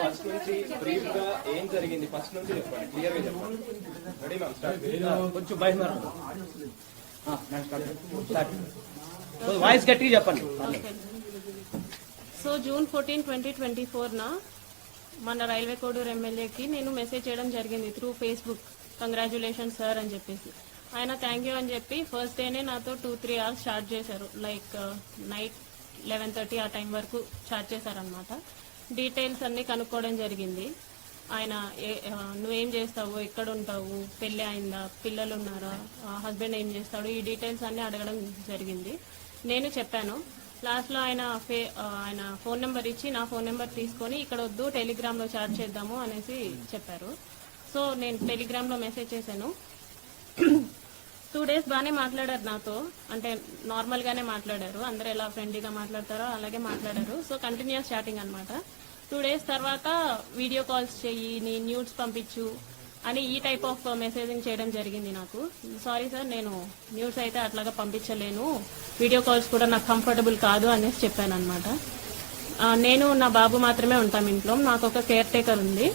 First నుంచి brief గా ఏం జరిగింది ఫస్ట్ నుంచి చెప్పండి, క్లియర్ గా చెప్పండి. Ready ma'am, start. కొంచెం భయం వాయిస్ గట్టిగా చెప్పండి. సో జూన్ 14, 2024 మన రైల్వే కోడూరు ఎమ్మెల్యేకి నేను మెసేజ్ చేయడం జరిగింది త్రూ ఫేస్బుక్. కంగ్రాచులేషన్ సార్ అని చెప్పేసి ఆయన థ్యాంక్ యూ అని చెప్పి ఫస్ట్ డేనే నాతో 2-3 hours స్టార్ట్ చేశారు. లైక్ నైట్ 11:30 ఆ టైం వరకు స్టార్ట్ చేశారనమాట. డీటెయిల్స్ అన్నీ కనుక్కోవడం జరిగింది. ఆయన నువ్వేం చేస్తావు, ఎక్కడ ఉంటావు, పెళ్ళి అయిందా, పిల్లలు ఉన్నారా, హస్బెండ్ ఏం చేస్తాడు, ఈ డీటెయిల్స్ అన్నీ అడగడం జరిగింది. నేను చెప్పాను. లాస్ట్లో ఆయన ఫోన్ నెంబర్ ఇచ్చి నా ఫోన్ నెంబర్ తీసుకొని ఇక్కడ వద్దు టెలిగ్రామ్లో చాట్ చేద్దాము అనేసి చెప్పారు. సో నేను టెలిగ్రామ్లో మెసేజ్ చేశాను. 2 days బాగానే మాట్లాడారు నాతో, అంటే నార్మల్గానే మాట్లాడారు. అందరూ ఎలా ఫ్రెండ్లీగా మాట్లాడతారో అలాగే మాట్లాడారు. సో కంటిన్యూస్ చాటింగ్ అనమాట. 2 days తర్వాత వీడియో కాల్స్ చెయ్యి, నీ న్యూడ్స్ పంపించు అని ఈ టైప్ ఆఫ్ మెసేజింగ్ చేయడం జరిగింది నాకు. సారీ సార్, నేను న్యూస్ అయితే అట్లాగా పంపించలేను, వీడియో కాల్స్ కూడా నాకు కంఫర్టబుల్ కాదు అనేసి చెప్పాను అనమాట. నేను నా బాబు మాత్రమే ఉంటాం ఇంట్లో, నాకు ఒక కేర్ టేకర్ ఉంది.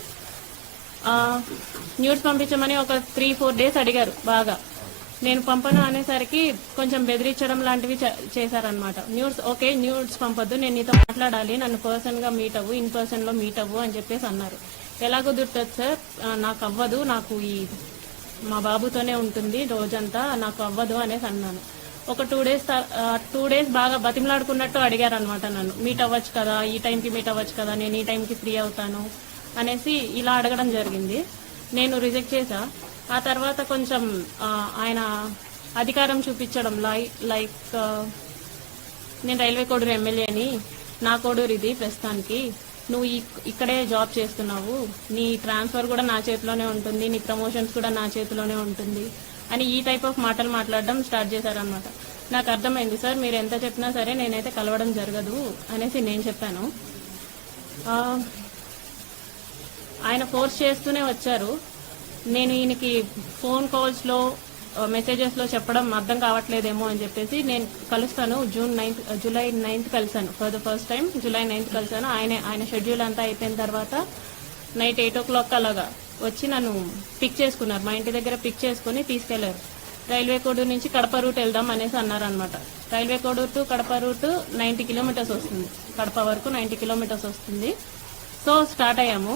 న్యూస్ పంపించమని ఒక 3-4 days అడిగారు బాగా. నేను పంపను అనేసరికి కొంచెం బెదిరించడం లాంటివి చేశారనమాట. ఓకే న్యూడ్స్ పంపొద్దు, నేను నీతో మాట్లాడాలి, నన్ను పర్సన్గా మీట్ అవ్వు, ఇన్ పర్సన్లో మీట్ అవ్వు అని చెప్పేసి అన్నారు. ఎలా కుదురుతుంది సార్, నాకు అవ్వదు, నాకు మా బాబుతోనే ఉంటుంది రోజంతా, నాకు అవ్వదు అనేసి అన్నాను. ఒక 2 days బాగా బతిమలాడుకున్నట్టు అడిగారు అనమాట నన్ను. మీట్ అవ్వచ్చు కదా, ఈ టైంకి మీట్ అవ్వచ్చు కదా, నేను ఈ టైంకి ఫ్రీ అవుతాను అనేసి ఇలా అడగడం జరిగింది. నేను రిజెక్ట్ చేశా. ఆ తర్వాత కొంచెం ఆయన అధికారం చూపించడం, లైక్ నేను రైల్వే కోడూరు ఎమ్మెల్యేని, నా కోడూరు ఇది ప్రస్తుతానికి, నువ్వు ఇక్కడే జాబ్ చేస్తున్నావు, నీ ట్రాన్స్ఫర్ కూడా నా చేతిలోనే ఉంటుంది, నీ ప్రమోషన్స్ కూడా నా చేతిలోనే ఉంటుంది అని ఈ టైప్ ఆఫ్ మాటలు మాట్లాడడం స్టార్ట్ చేశారనమాట. నాకు అర్థమైంది సార్, మీరు ఎంత చెప్పినా సరే నేనైతే కలవడం జరగదు అనేసి నేను చెప్పాను. ఆయన ఫోర్స్ చేస్తూనే వచ్చారు. నేను ఈయనకి ఫోన్ కాల్స్లో మెసేజెస్లో చెప్పడం అర్థం కావట్లేదేమో అని చెప్పేసి నేను కలుస్తాను. జూలై 9th కలిశాను. For the first time July 9th కలిశాను. ఆయన షెడ్యూల్ అంతా అయిపోయిన తర్వాత నైట్ 8 o'clock అలాగా వచ్చి నన్ను పిక్ చేసుకున్నారు. మా ఇంటి దగ్గర పిక్ చేసుకుని తీసుకెళ్లారు. రైల్వే కోడూరు నుంచి కడప రూట్ వెళ్దాం అనేసి అన్నారనమాట. Railway Koduru to Kadapa route 90 kilometers వస్తుంది, కడప వరకు 90 kilometers వస్తుంది. సో స్టార్ట్ అయ్యాము.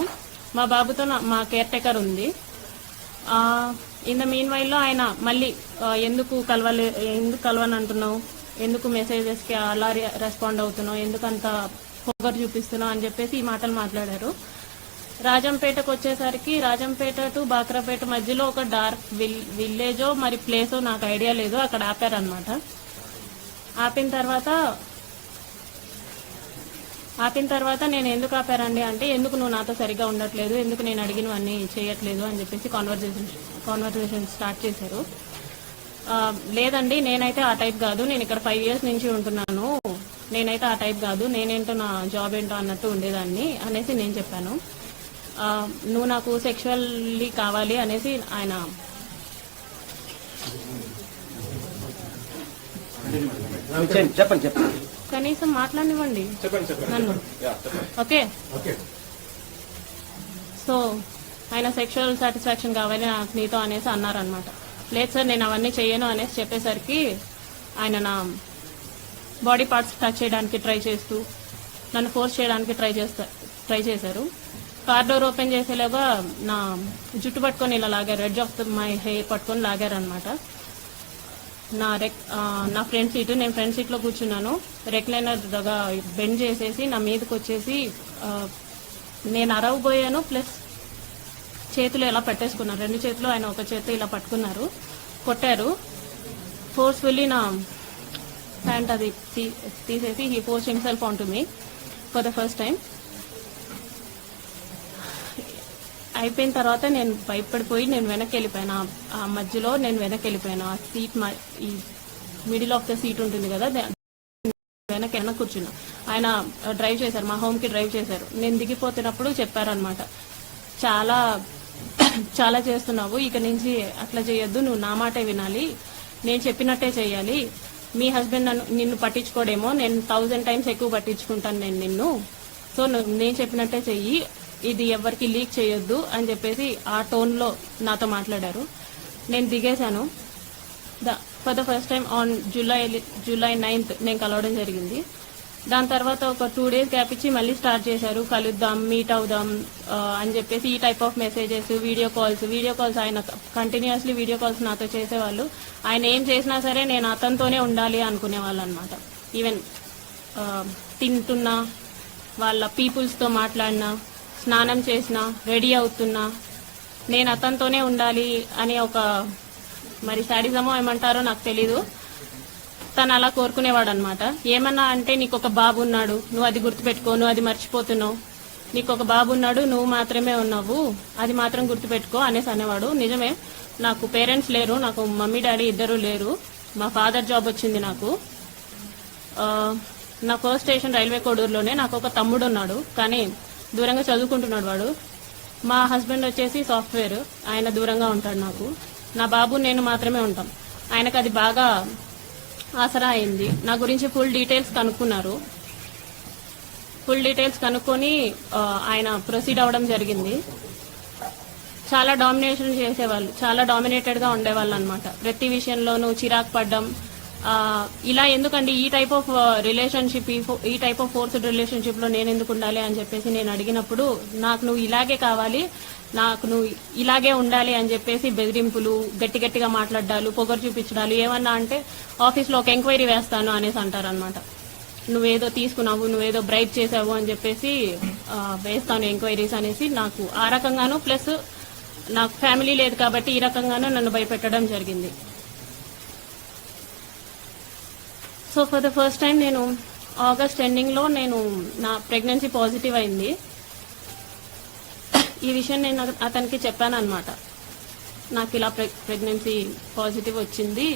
మా బాబుతో మా కేర్ టేకర్ ఉంది. ఇన్ ద మీన్ వైల్లో ఆయన మళ్ళీ ఎందుకు కలవని అంటున్నావు, ఎందుకు మెసేజెస్కి అలా రెస్పాండ్ అవుతున్నావు, ఎందుకు అంత పొగరు చూపిస్తున్నావు అని చెప్పేసి ఈ మాటలు మాట్లాడారు. రాజంపేటకు వచ్చేసరికి రాజంపేట టు బాక్రాపేట మధ్యలో ఒక డార్క్ విలేజో మరి ప్లేసో నాకు ఐడియా లేదు, అక్కడ ఆపారనమాట. ఆపిన తర్వాత నేను ఎందుకు ఆపారండి అంటే, ఎందుకు నువ్వు నాతో సరిగా ఉండట్లేదు, ఎందుకు నేను అడిగినవన్నీ చేయట్లేదు అని చెప్పేసి కాన్వర్జేషన్ స్టార్ట్ చేశారు. లేదండి నేనైతే ఆ టైప్ కాదు, నేను ఇక్కడ 5 years నుంచి ఉంటున్నాను, నేనైతే ఆ టైప్ కాదు, నేనేంటో నా జాబ్ ఏంటో అన్నట్టు ఉండేదాన్ని అనేసి నేను చెప్పాను. నువ్వు నాకు సెక్షువల్లీ కావాలి అనేసి ఆయన చెప్పండి కనీసం మాట్లాడివ్వండి నన్ను. ఓకే, సో ఆయన సెక్షువల్ సాటిస్ఫాక్షన్ కావాలి నాకు నీతో అనేసి అన్నారనమాట. లేదు సార్ నేను అవన్నీ చెయ్యను అనేసి చెప్పేసరికి ఆయన నా బాడీ పార్ట్స్ టచ్ చేయడానికి ట్రై చేస్తూ నన్ను ఫోర్స్ చేయడానికి ట్రై చేశారు. కార్ డోర్ ఓపెన్ చేసేలాగా నా జుట్టు పట్టుకొని ఇలా లాగారు, ఎడ్జ్ ఆఫ్ మై హెయిర్ పట్టుకొని లాగారనమాట. నా ఫ్రంట్ సీటు, నేను ఫ్రంట్ సీట్లో కూర్చున్నాను. రెక్లైనర్ దగ్గర బెండ్ చేసేసి నా మీదకి వచ్చేసి నేను అరవబోయాను, ప్లస్ చేతులు ఇలా పెట్టేసుకున్నారు, 2 చేతులు ఆయన ఒక చేతి ఇలా పట్టుకున్నారు, కొట్టారు. ఫోర్స్ఫుల్లీ నా ప్యాంట్ అది తీసేసి he force himself on to me for the first time. అయిపోయిన తర్వాత నేను భయపడిపోయి నేను వెనక్కి వెళ్ళిపోయాను. ఆ మధ్యలో నేను వెనక్కి వెళ్ళిపోయాను. ఆ సీట్ ఈ మిడిల్ ఆఫ్ ద సీట్ ఉంటుంది కదా, వెనక్కి కూర్చున్నా. ఆయన డ్రైవ్ చేశారు, మా హోమ్కి డ్రైవ్ చేశారు. నేను దిగిపోతున్నప్పుడు చెప్పారనమాట, చాలా చాలా చేస్తున్నావు, ఇక నుంచి అట్లా చేయొద్దు, నువ్వు నా మాటే వినాలి, నేను చెప్పినట్టే చేయాలి, మీ హస్బెండ్ నిన్ను పట్టించుకోడేమో, నేను 1000 times ఎక్కువ పట్టించుకుంటాను నేను నిన్ను సో నేను చెప్పినట్టే చెయ్యి, ఇది ఎవరికి లీక్ చేయొద్దు అని చెప్పేసి ఆ టోన్లో నాతో మాట్లాడారు. నేను దిగేశాను. For the first time on July 9th నేను కలవడం జరిగింది. దాని తర్వాత ఒక 2 days గ్యాప్ ఇచ్చి మళ్ళీ స్టార్ట్ చేశారు, కలుద్దాం, మీట్ అవుదాం అని చెప్పేసి ఈ type of messages, video calls ఆయన కంటిన్యూస్లీ వీడియో కాల్స్ నాతో చేసేవాళ్ళు. ఆయన ఏం చేసినా సరే నేను అతనితోనే ఉండాలి అనుకునేవాళ్ళు అనమాట. ఈవెన్ తింటున్నా, వాళ్ళ పీపుల్స్తో మాట్లాడినా, స్నానం చేసినా, రెడీ అవుతున్నా నేను అతనితోనే ఉండాలి అని ఒక మరి శాడిజమో ఏమంటారో నాకు తెలీదు, తను అలా కోరుకునేవాడు అనమాట. ఏమన్నా అంటే నీకు ఒక బాబు ఉన్నాడు, నువ్వు అది గుర్తుపెట్టుకో, నువ్వు అది మర్చిపోతున్నావు, నీకు ఒక బాబు ఉన్నాడు, నువ్వు మాత్రమే ఉన్నావు, అది మాత్రం గుర్తుపెట్టుకో అనేసి అనేవాడు. నిజమే, నాకు పేరెంట్స్ లేరు, నాకు మమ్మీ డాడీ ఇద్దరు లేరు. మా ఫాదర్ జాబ్ వచ్చింది నాకు. నా ఫస్ట్ స్టేషన్ రైల్వే కోడూరులోనే. నాకు ఒక తమ్ముడు ఉన్నాడు, కానీ దూరంగా చదువుకుంటున్నాడు వాడు. మా హస్బెండ్ వచ్చేసి సాఫ్ట్వేర్, ఆయన దూరంగా ఉంటాడు నాకు. నా బాబు నేను మాత్రమే ఉంటాం. ఆయనకు అది బాగా ఆసరా అయింది. నా గురించి ఫుల్ డీటెయిల్స్ కనుక్కున్నారు. ఫుల్ డీటెయిల్స్ కనుక్కొని ఆయన ప్రొసీడ్ అవ్వడం జరిగింది. చాలా డామినేషన్ చేసేవాళ్ళు, చాలా డామినేటెడ్గా ఉండేవాళ్ళు అనమాట. ప్రతి విషయంలోనూ చిరాకు పడ్డం. ఇలా ఎందుకండి ఈ టైప్ ఆఫ్ రిలేషన్షిప్, ఈ టైప్ ఆఫ్ ఫోర్స్డ్ రిలేషన్షిప్లో నేను ఎందుకు ఉండాలి అని చెప్పేసి నేను అడిగినప్పుడు, నాకు నువ్వు ఇలాగే కావాలి, నాకు నువ్వు ఇలాగే ఉండాలి అని చెప్పేసి బెదిరింపులు, గట్టిగా మాట్లాడాలు, పొగరు చూపించడాలు. ఏమన్నా అంటే ఆఫీస్లో ఒక ఎంక్వైరీ వేస్తాను అనేసి అంటారనమాట. నువ్వేదో తీసుకున్నావు, నువ్వేదో బ్రైట్ చేసావు అని చెప్పేసి వేస్తాను ఎంక్వైరీస్ అనేసి, నాకు ఆ రకంగాను, ప్లస్ నాకు ఫ్యామిలీ లేదు కాబట్టి ఈ రకంగానూ నన్ను భయపెట్టడం జరిగింది. So for the first time నేను ఆగస్ట్ ఎండింగ్లో నా ప్రెగ్నెన్సీ పాజిటివ్ అయింది. ఈ విషయం నేను అతనికి చెప్పాను అనమాట. నాకు ఇలా ప్రెగ్నెన్సీ పాజిటివ్ వచ్చింది,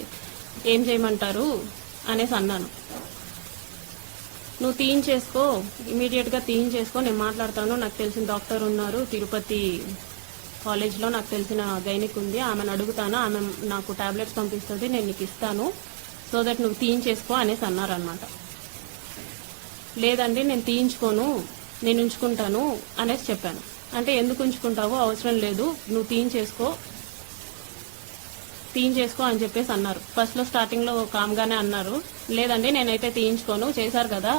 ఏం చేయమంటారు అనేసి అన్నాను. నువ్వు తీయించేసుకో, ఇమీడియట్గా తీయించేసుకో, నేను మాట్లాడతాను, నాకు తెలిసిన డాక్టర్ ఉన్నారు తిరుపతి కాలేజ్లో, నాకు తెలిసిన గైనిక్ ఉంది, ఆమెను అడుగుతాను, ఆమె నాకు టాబ్లెట్స్ పంపిస్తుంది, నేను నీకు ఇస్తాను, సో దట్ నువ్వు తీయించేసుకో అనేసి అన్నారనమాట. లేదండి నేను తీయించుకోను, నేను ఉంచుకుంటాను అనేసి చెప్పాను. అంటే ఎందుకు ఉంచుకుంటావో, అవసరం లేదు, నువ్వు తీయించేసుకో అని చెప్పేసి అన్నారు. ఫస్ట్లో స్టార్టింగ్లో కామ్గానే అన్నారు, లేదండి నేనైతే తీయించుకోను, చేశారు కదా,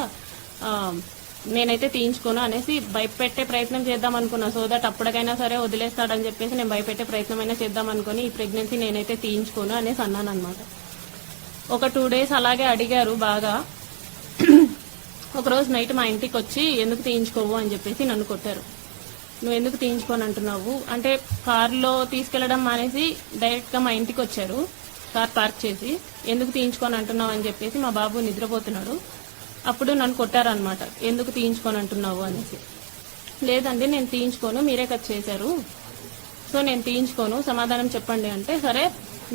నేనైతే తీయించుకోను అనేసి భయపెట్టే ప్రయత్నం చేద్దాం అనుకున్నా. సో దట్ అప్పటికైనా సరే వదిలేస్తాడని చెప్పేసి నేను భయపెట్టే ప్రయత్నమైనా చేద్దాం అనుకుని ఈ ప్రెగ్నెన్సీ నేనైతే తీయించుకోను అనేసి అన్నాను అనమాట. ఒక 2 days అలాగే అడిగారు బాగా. ఒకరోజు నైట్ మా ఇంటికి వచ్చి ఎందుకు తీయించుకోవు అని చెప్పేసి నన్ను కొట్టారు. నువ్వు ఎందుకు తీయించుకోని అంటున్నావు అంటే, కారులో తీసుకెళ్లడం మానేసి డైరెక్ట్గా మా ఇంటికి వచ్చారు, కార్ పార్క్ చేసి, ఎందుకు తీయించుకోని అంటున్నావు అని చెప్పేసి, మా బాబు నిద్రపోతున్నాడు, అప్పుడు నన్ను కొట్టారనమాట, ఎందుకు తీయించుకోని అంటున్నావు అనేసి. లేదండి నేను తీయించుకోను, మీరే కదా చేశారు, సో నేను తీయించుకోను, సమాధానం చెప్పండి అంటే, సరే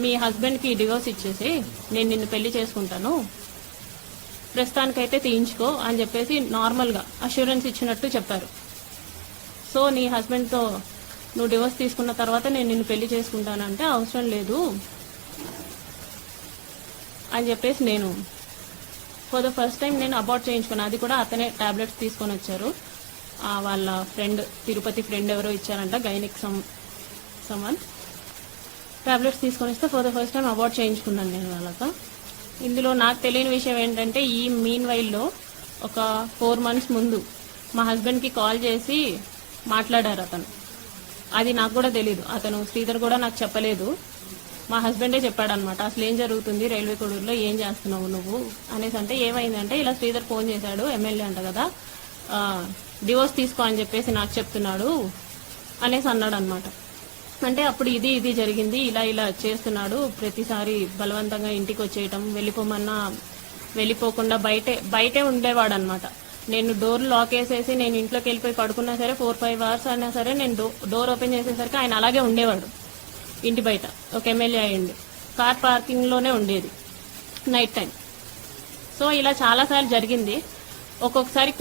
మీ హస్బెండ్కి డివోర్స్ ఇచ్చేసి నేను నిన్ను పెళ్లి చేసుకుంటాను, ప్రస్తుతానికైతే తీయించుకో అని చెప్పేసి నార్మల్గా అష్యూరెన్స్ ఇచ్చినట్టు చెప్పారు. సో నీ హస్బెండ్తో నువ్వు డివోర్స్ తీసుకున్న తర్వాత నేను నిన్ను పెళ్లి చేసుకుంటానంటే, అవసరం లేదు అని చెప్పేసి నేను ఫర్ ద ఫస్ట్ టైం నేను అబార్ట్ చేయించుకున్నాను. అది కూడా అతనే టాబ్లెట్స్ తీసుకొని వచ్చారు, వాళ్ళ ఫ్రెండ్, తిరుపతి ఫ్రెండ్ ఎవరో ఇచ్చారంట, గైనిక్ సమాన్ టాబ్లెట్స్ తీసుకొని వస్తే for the first time abort చేయించుకున్నాను నేను వాళ్ళతో. ఇందులో నాకు తెలియని విషయం ఏంటంటే, ఈ మీన్ వైల్లో ఒక 4 months ముందు మా హస్బెండ్కి కాల్ చేసి మాట్లాడారు అతను. అది నాకు కూడా తెలీదు, అతను శ్రీధర్ కూడా నాకు చెప్పలేదు, మా హస్బెండే చెప్పాడనమాట. అసలు ఏం జరుగుతుంది రైల్వే కోడూరులో, ఏం చేస్తున్నావు నువ్వు అనేసి అంటే, ఏమైందంటే ఇలా శ్రీధర్ ఫోన్ చేశాడు, ఎమ్మెల్యే అంట కదా, డివోర్స్ తీసుకో అని చెప్పేసి నాకు చెప్తున్నాడు అనేసి అన్నాడు అనమాట. అంటే అప్పుడు ఇది జరిగింది, ఇలా చేస్తున్నాడు, ప్రతిసారి బలవంతంగా ఇంటికి వచ్చేయటం, వెళ్ళిపోమన్నా వెళ్ళిపోకుండా బయటే ఉండేవాడు అనమాట. నేను డోర్ లాక్ వేసేసి నేను ఇంట్లోకి వెళ్ళిపోయి పడుకున్నా సరే 4-5 hours అయినా సరే నేను డోర్ ఓపెన్ చేసేసరికి ఆయన అలాగే ఉండేవాడు ఇంటి బయట. ఒక ఎమ్మెల్యే అయ్యండి, కార్ పార్కింగ్లోనే ఉండేది నైట్ టైం. సో ఇలా చాలాసార్లు జరిగింది. ఒక్కొక్కసారి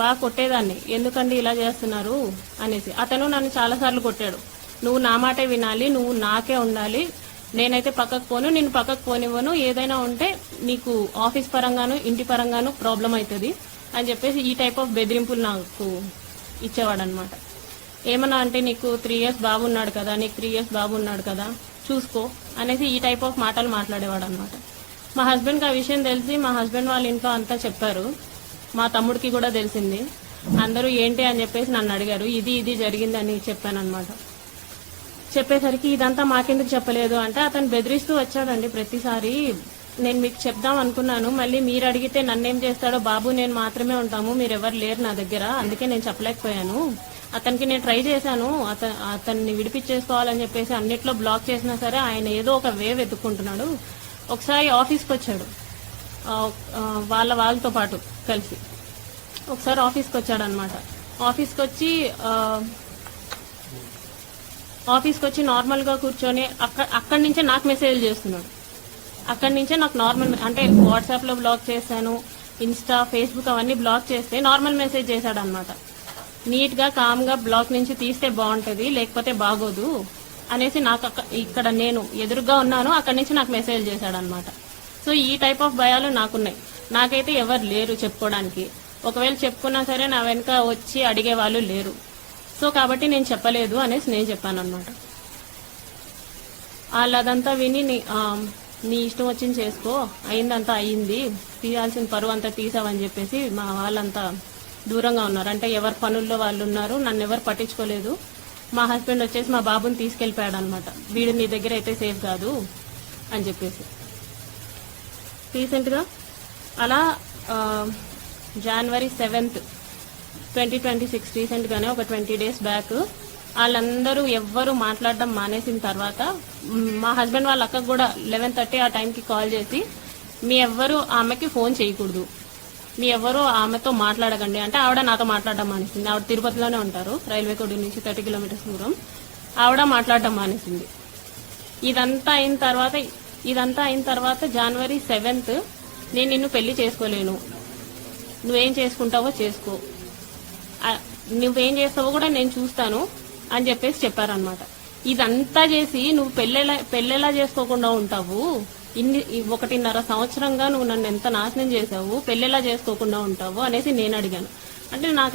బాగా కొట్టేదాన్ని, ఎందుకండి ఇలా చేస్తున్నారు అనేసి. అతను నన్ను చాలాసార్లు కొట్టాడు, నువ్వు నా మాటే వినాలి, నువ్వు నాకే ఉండాలి, నేనైతే పక్కకు పోను, నిన్ను పక్కకు పోనివ్వను, ఏదైనా ఉంటే నీకు ఆఫీస్ పరంగాను ఇంటి పరంగాను ప్రాబ్లం అవుతుంది అని చెప్పేసి ఈ టైప్ ఆఫ్ బెదిరింపులు నాకు ఇచ్చేవాడు అనమాట. ఏమన్నా అంటే నీకు 3 years బాబు ఉన్నాడు కదా, నీకు 3 years బాబు ఉన్నాడు కదా, చూసుకో అనేసి ఈ టైప్ ఆఫ్ మాటలు మాట్లాడేవాడు అనమాట. మా హస్బెండ్కి ఆ విషయం తెలిసి మా హస్బెండ్ వాళ్ళ ఇంట్లో అంతా చెప్పారు. మా తమ్ముడికి కూడా తెలిసింది. అందరూ ఏంటి అని చెప్పేసి నన్ను అడిగారు. ఇది జరిగింది అని చెప్పాను అనమాట. చెప్పేసరికి ఇదంతా మాకెందుకు చెప్పలేదు అంటే అతను బెదిరిస్తూ వచ్చాడండి ప్రతిసారి. నేను మీకు చెప్దాం అనుకున్నాను, మళ్ళీ మీరు అడిగితే నన్నేం చేస్తాడో, బాబు నేను మాత్రమే ఉంటాము, మీరెవరు లేరు నా దగ్గర, అందుకే నేను చెప్పలేకపోయాను. అతనికి నేను ట్రై చేశాను, అతన్ని విడిపించేసుకోవాలని చెప్పేసి అన్నిట్లో బ్లాక్ చేసినా సరే ఆయన ఏదో ఒక వే వెతుక్కుంటున్నాడు. ఒకసారి ఆఫీస్కి వచ్చాడు వాళ్ళతో పాటు కలిసి. ఒకసారి ఆఫీస్కి వచ్చాడు అనమాట. ఆఫీస్కి వచ్చి నార్మల్గా కూర్చొని అక్కడి నుంచే నాకు మెసేజ్ చేస్తున్నాడు. అక్కడి నుంచే నాకు నార్మల్ అంటే వాట్సాప్లో బ్లాక్ చేశాను, ఇన్స్టా, ఫేస్బుక్ అవన్నీ బ్లాక్ చేస్తే నార్మల్ మెసేజ్ చేశాడు అనమాట. నీట్గా కామ్గా బ్లాక్ నుంచి తీస్తే బాగుంటుంది, లేకపోతే బాగోదు అనేసి నాకు ఇక్కడ నేను ఎదురుగా ఉన్నాను, అక్కడి నుంచి నాకు మెసేజ్ చేశాడు అనమాట. సో ఈ టైప్ ఆఫ్ భయాలు నాకున్నాయి. నాకైతే ఎవరు లేరు చెప్పుకోవడానికి. ఒకవేళ చెప్పుకున్నా సరే నా వెనుక వచ్చి అడిగే వాళ్ళు లేరు. సో కాబట్టి నేను చెప్పలేదు అనేసి నేను చెప్పాను అనమాట. వాళ్ళు అదంతా విని నీ ఇష్టం వచ్చింది చేసుకో, అయిందంతా అయింది, తీయాల్సిన పరువు అంతా తీసావని చెప్పేసి మా వాళ్ళంతా దూరంగా ఉన్నారు. అంటే ఎవరి పనుల్లో వాళ్ళు ఉన్నారు, నన్ను ఎవరు పట్టించుకోలేదు. మా హస్బెండ్ వచ్చేసి మా బాబుని తీసుకెళ్ళిపోయాడు అనమాట. వీడు నీ దగ్గర అయితే సేఫ్ కాదు అని చెప్పేసి. రీసెంట్గా అలా January 7th, 2026 రీసెంట్గానే ఒక 20 days బ్యాక్ వాళ్ళందరూ ఎవ్వరూ మాట్లాడడం మానేసిన తర్వాత మా హస్బెండ్ వాళ్ళ అక్కకు కూడా 11:30 ఆ టైంకి కాల్ చేసి మీ ఎవ్వరూ ఆమెకి ఫోన్ చేయకూడదు, మీ ఎవరు ఆమెతో మాట్లాడకండి అంటే ఆవిడ నాతో మాట్లాడడం మానేసింది. ఆవిడ తిరుపతిలోనే ఉంటారు, రైల్వే కోడ్ నుంచి 30 kilometers దూరం. ఆవిడ మాట్లాడడం మానేసింది. ఇదంతా అయిన తర్వాత January 7th నేను నిన్ను పెళ్లి చేసుకోలేను, నువ్వేం చేసుకుంటావో చేసుకో, నువ్వేం చేస్తావో కూడా నేను చూస్తాను అని చెప్పేసి చెప్పారనమాట. ఇదంతా చేసి నువ్వు పెళ్ళెలా చేసుకోకుండా ఉంటావు, 1.5 సంవత్సరంగా నువ్వు నన్ను ఎంత నాశనం చేసావు, పెళ్ళెలా చేసుకోకుండా ఉంటావు అనేసి నేను అడిగాను. అంటే నాకైతే